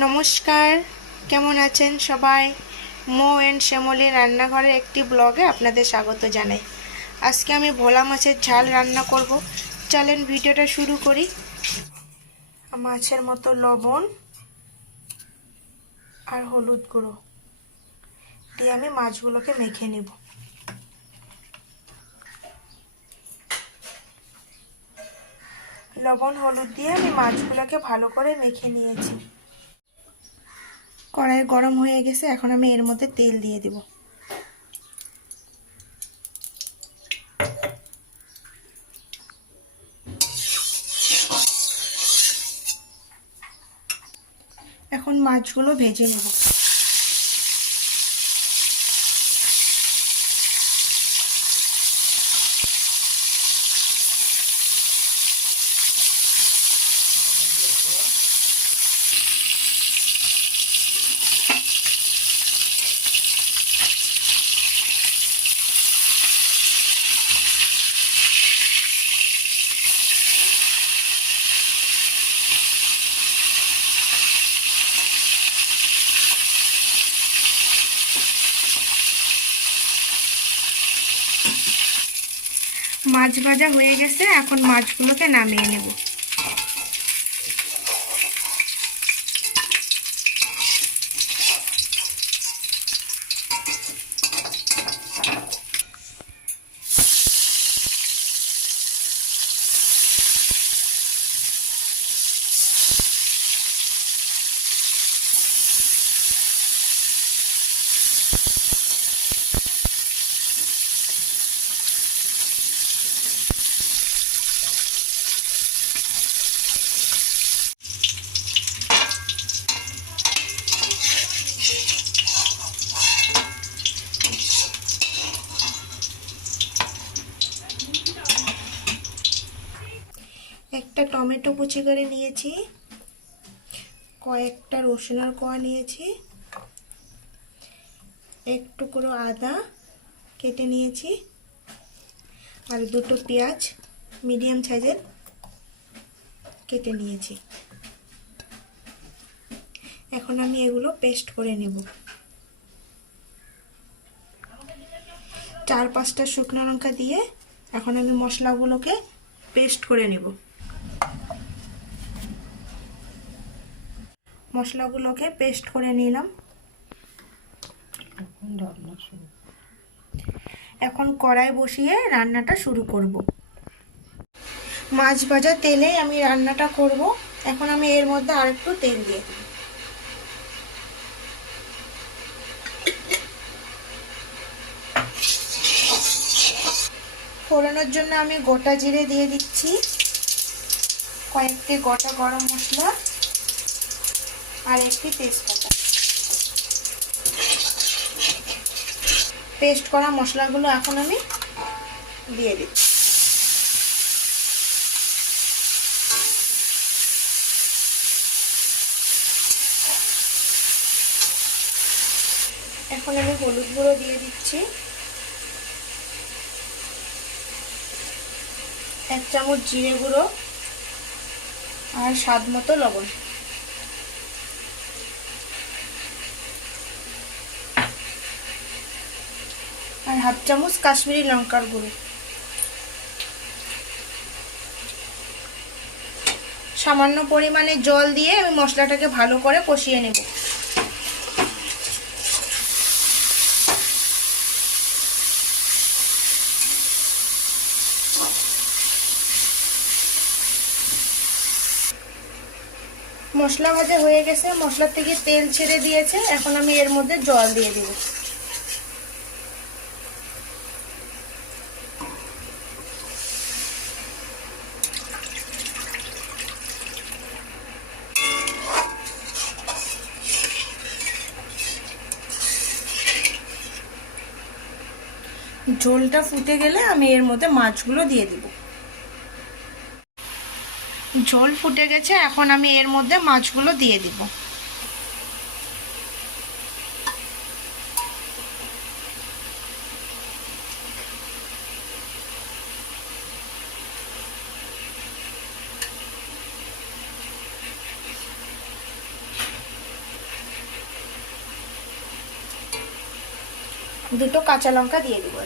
নমস্কার, কেমন আছেন সবাই? মো অ্যান্ড শ্যামলী রান্নাঘরের একটি ব্লগে আপনাদের স্বাগত জানাই। আজকে আমি ভোলা মাছের ঝাল রান্না করব। চলেন ভিডিওটা শুরু করি। মাছের মতো লবণ আর হলুদ গুঁড়ো দিয়ে আমি মাছগুলোকে মেখে নেব। লবণ হলুদ দিয়ে আমি মাছগুলোকে ভালো করে মেখে নিয়েছি। কড়াই গরম হয়ে গেছে, এখন আমি এর মধ্যে তেল দিয়ে দেব। এখন মাছগুলো ভেজে নেব। মাছ ভাজা হয়ে গেছে, এখন মাছগুলোকে নামিয়ে নেব। একটা টমেটো কুচি করে নিয়েছি, কয়েকটা রসুনের কোয়া নিয়েছি, এক টুকরো আদা কেটে নিয়েছি, আর দুটো পেঁয়াজ মিডিয়াম সাইজের কেটে নিয়েছি। এখন আমি এগুলো পেস্ট করে নেব। 4-5টা শুকনো লঙ্কা দিয়ে এখন আমি মশলাগুলোকে পেস্ট করে নেব। মশলাগুলোকে পেস্ট করে নিলাম। এখন কড়াই বসিয়ে রান্নাটা শুরু করব। মাছ ভাজা তেলে আমি রান্নাটা করব। এখন আমি এর মধ্যে আরেকটু তেল দিয়ে দেব। ফোড়নের জন্য আমি গোটা জিরে দিয়ে দিচ্ছি, কয়েকটি গোটা গরম মশলা আর একটি তেজপাতা। পেস্ট করা মশলাগুলো এখন আমি দিয়ে দিচ্ছি। এখন আমি হলুদ গুঁড়ো দিয়ে দিচ্ছি, 1 চামচ জিরে গুঁড়ো আর স্বাদ মতো লবণ। আর 1/2 চামচ কাশ্মীরি লঙ্কার গুঁড়ো। সামান্য পরিমাণে জল দিয়ে আমি মশলাটাকে ভালো করে কষিয়ে নেব। মশলা ভাজা হয়ে গেছে, মশলা থেকে তেল ছেড়ে দিয়েছে, এখন আমি এর মধ্যে জল দিয়ে দেব। ঝোলটা ফুটে গেলে আমি এর মধ্যে মাছগুলো দিয়ে দেব। ঝোল ফুটে গেছে, এখন আমি এর মধ্যে মাছগুলো দিয়ে দিব। দুটো কাঁচা লঙ্কা দিয়ে দিব।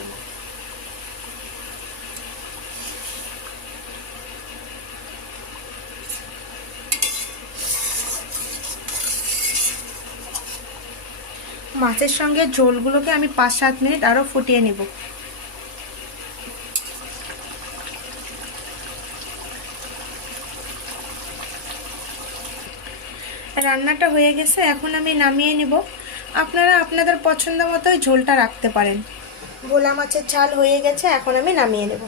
মাছের সঙ্গে ঝোলগুলোকে আমি 5-7 মিনিট আরও ফুটিয়ে নেব। রান্নাটা হয়ে গেছে, এখন আমি নামিয়ে নেব। আপনারা আপনাদের পছন্দ মতোই ঝোলটা রাখতে পারেন। ভোলা মাছের ঝাল হয়ে গেছে, এখন আমি নামিয়ে নেব।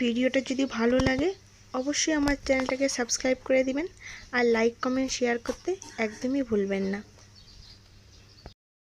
ভিডিওটা যদি ভালো লাগে অবশ্যই আমার চ্যানেলটাকে সাবস্ক্রাইব করে দিবেন, আর লাইক কমেন্ট শেয়ার করতে একদমই ভুলবেন না।